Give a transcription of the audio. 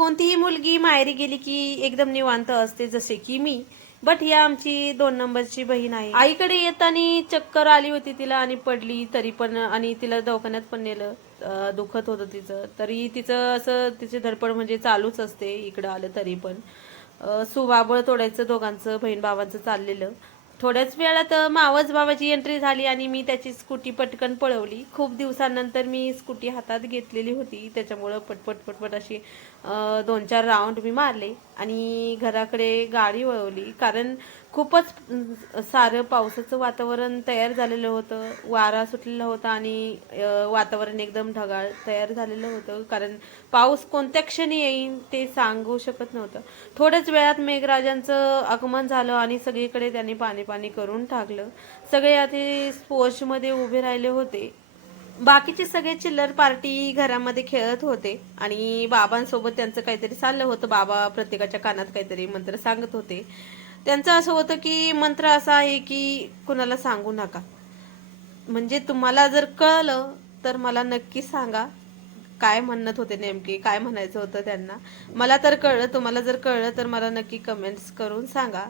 कोणतीही मुलगी माहेरी गेली की एकदम निवांत असते, जसे की मी. बट ही आमची 2 नंबरची बहीण आहे. आईकडे येताना चक्कर आली होती तिला आणि पडली तरी पण, आणि तिला दवाखान्यात पण नेलं. दुखत होतं तिचं, तरी तिचं असं तिची धडपड म्हणजे चालूच असते इकडं आलं तरी पण. सुवाबळ तोडायचं दोघांचं बहीण भावांचं चाललेलं. थोड्याच वेळात मावस भावाची एंट्री झाली आणि मी त्याची स्कूटी पटकन पळवली. खूप दिवसांनंतर मी स्कूटी हातात घेतलेली होती, त्याच्यामुळं पटपट पटपट अशी 2-4 राऊंड मी मारले आणि घराकडे गाडी वळवली. कारण खूपच सारं पावसाचं वातावरण तयार झालेलं होतं, वारा सुटलेला होता आणि वातावरण एकदम ढगाळ तयार झालेलं होतं. कारण पाऊस कोणत्या क्षणी येईल ते सांगू शकत नव्हतं. थोड्याच वेळात मेघराजांचं आगमन झालं आणि सगळीकडे त्यांनी पाणी पाणी करून टाकलं. सगळे आधी स्पोर्ट्समध्ये उभे राहिले होते. बाकीचे सगळे चिल्लर पार्टी घरामध्ये खेळत होते आणि बाबांसोबत त्यांचं काहीतरी चाललं होतं. बाबा प्रत्येकाच्या कानात काहीतरी मंत्र सांगत होते. त्यांचं असं होतं की मंत्र असा आहे की कुणाला सांगू नका. म्हणजे तुम्हाला जर कळलं तर मला नक्की सांगा काय म्हणत होते, नेमके काय म्हणायचं होतं त्यांना. मला तर कळलं, तुम्हाला जर कळलं तर मला नक्की कमेंट्स करून सांगा.